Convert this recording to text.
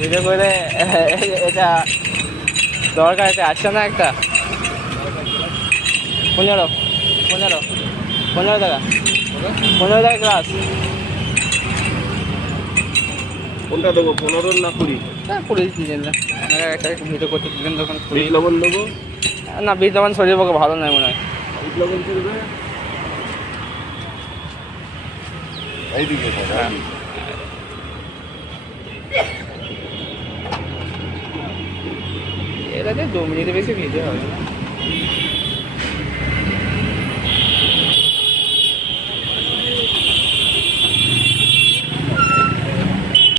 Video করে এটা দরকার, এটা আসছে না একটা 15 টাকা 15 টাকা গ্লাস। কোনটা দেবো, 15 না 20? হ্যাঁ 20 দিয়ে দিন। একটা ভিডিও করতে দিলেন তখন 20। বিট লবণ দেবো না, বিট লবণ শরীরের পক্ষে ভালো নয় মনে হয়। বিট লবণ চলবে এইদিকে। হ্যাঁ এটাতে 2 মিনিটের বেশি ভিডিও হবে না।